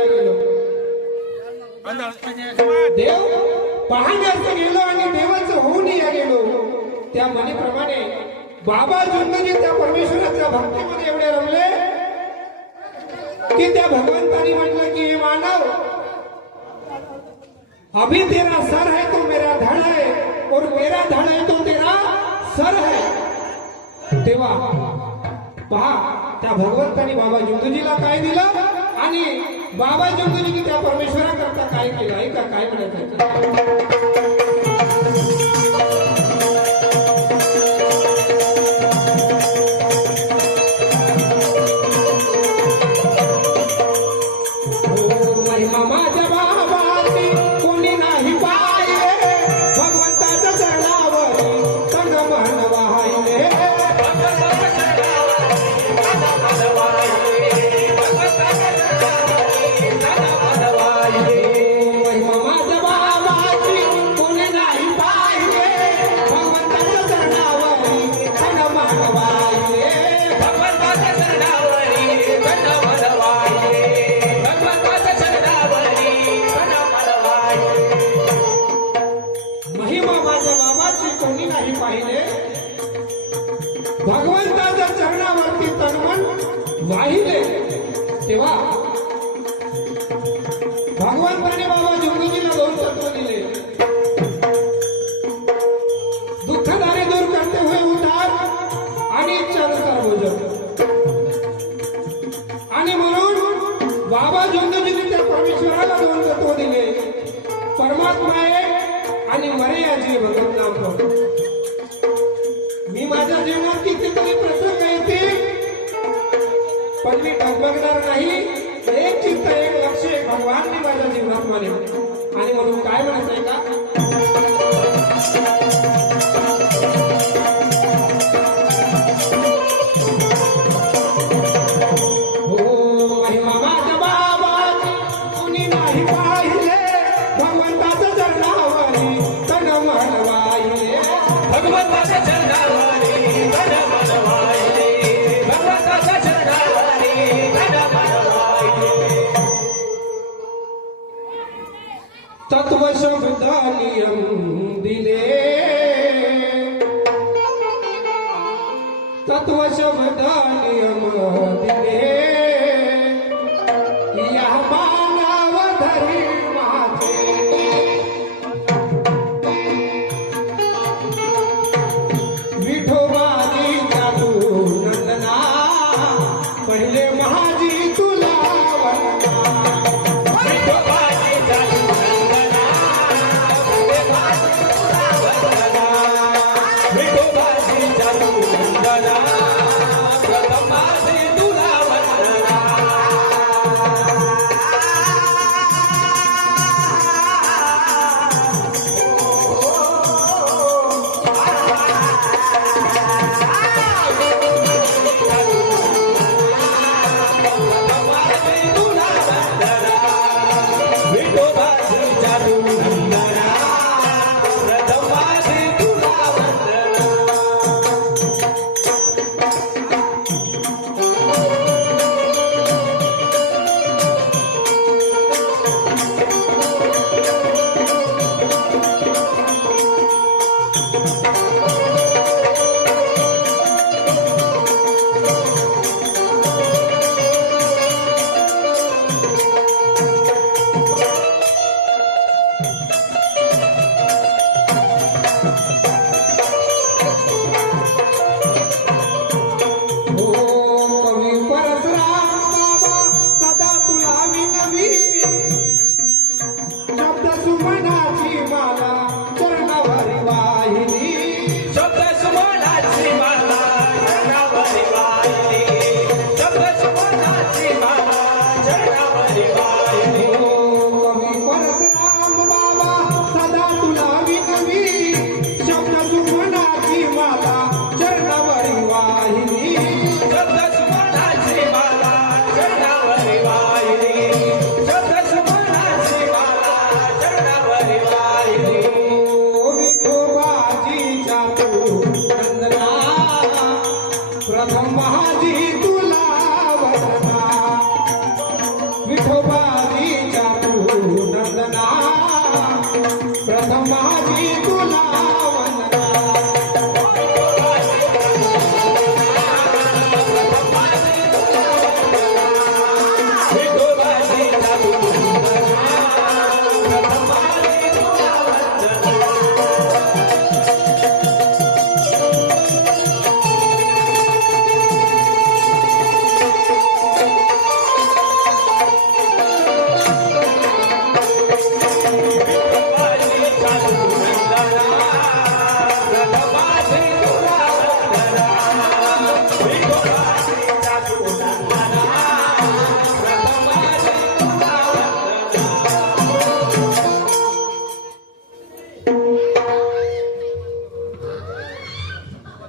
पाहायला गेलो. देव पाहण्यास गेलो आणि देवाचं होऊन या गेलो. त्या म्हणीप्रमाणे बाबा जुंदजी त्या परमेश्वराच्या भक्तीमध्ये एवढे रमले की त्या भगवंतानी म्हटलं की हे मानव, अभी तेरा सर है तो मेरा धड़ है और मेरा धड़ है तो तेरा सर है. तेव्हा पहा त्या भगवंतानी बाबा जुंदजीला काय दिलं आणि बाबा जुंदजीने त्या परमेश्वराकरता काय केलं ऐका काय म्हणत भगवंताच्या चरणावरती तनमन वाहिले. तेव्हा भगवंताने बाबा जुंदजीला दोन तत्व दिले. दुःखदारे दूर करते हुए उद्धार आणि इच्छानुसार भोजन. आणि म्हणून बाबा जुंदजीने त्या परमेश्वराला दोन तत्व दिले. परमात्मा एक आणि मर्याजी भगवत नाम. मी माझ्या जीवनात कितीतरी प्रसंग येतील पण मी डगमगणार नाही. एक चित्त एक लक्ष एक भगवान मी माझ्या जीवनात माने. आणि म्हणून काय म्हणायचंय का हो महिमा माझ्या बाबाची कुणी नाही पाहिले. भगवंताच्या चरणावरी तनमन वाहिले. भगवंताच्या तत्व शब्द नियम दिले. तत्व शब्द नियम दिले. या मानव धरी माझे विठोबाजी जादू नंदना. पहिले महाजी तुला वंदना. प्रथम महाजी तुला वंदना. विठोबा लागे